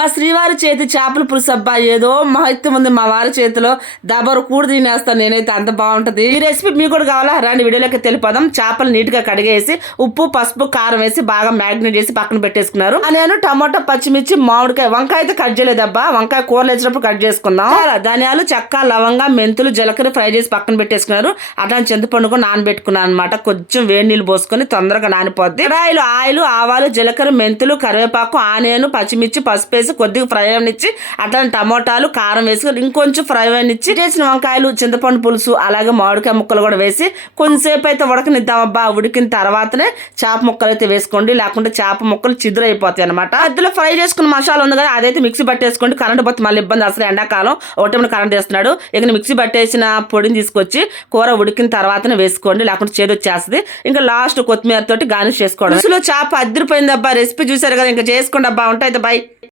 మా శ్రీవారి చేతి చేపల పులుసు అబ్బా ఏదో మహత్యం ఉంది మా వారి చేతిలో. దబరు కూడి తినేస్తాను నేనైతే, అంత బాగుంటది. ఈ రెసిపీ మీకు కూడా కావాలా? రండి వీడియోలోకి తెలిపోదాం. చేపలు నీట్ గా కడిగేసి ఉప్పు పసుపు కారం వేసి బాగా మ్యాగ్నేట్ చేసి పక్కన పెట్టేసుకున్నారు. నేను టమాటా పచ్చిమిర్చి మామిడికాయ వంకాయ అయితే కట్ చేయలేదబ్బా, వంకాయ కూరలు వేసినప్పుడు కట్ చేసుకుందాం. ధనియాలు చెక్క లవంగా మెంతులు జీలకర్ర ఫ్రై చేసి పక్కన పెట్టేసుకున్నారు. అట్లా చింతపండు కూడా నానబెట్టుకున్నాను అనమాట. కొంచెం వేడి నీళ్ళు పోసుకొని తొందరగా నానిపోద్ది. కడాయిలు ఆయిల్ ఆవాలు జీలకర్ర మెంతులు కరివేపాకు ఆనియన్ పచ్చిమిర్చి పసుపు వేసి కొద్దిగా ఫ్రై అవనిచ్చి అట్లా టమోటాలు కారం వేసి ఇంకొంచెం ఫ్రై అవనిచ్చి చేసిన వంకాయలు చింతపండు పులుసు అలాగే మామిడికాయ ముక్కలు కూడా వేసి కొంతసేపు అయితే ఉడకనిద్దామబ్బా. ఉడికిన తర్వాతనే చేప ముక్కలు అయితే వేసుకోండి, లేకుంటే చేప ముక్కలు చిదురైపోతాయి అనమాట. అందులో ఫ్రై చేసుకున్న మసాలా ఉంది కదా, అదైతే మిక్సీ పట్టేసుకోండి. కరెంట్ పోతే మళ్ళీ ఇబ్బంది, అసలు ఎండాకాలం ఒకటి కరెంట్ వేస్తున్నాడు. ఇక మిక్సీ పట్టేసిన పొడిని తీసుకొచ్చి కూర ఉడికిన తర్వాతనే వేసుకోండి, లేకుంటే చేదు వచ్చేస్తుంది. ఇంకా లాస్ట్ కొత్తిమీర తోటి గార్నిష్ చేసుకోవడం. చేప అద్దరిపోయింది అబ్బా. రెసిపీ చూసారు కదా, ఇంకా చేసుకోండి అబ్బా. ఉంటాయి బై.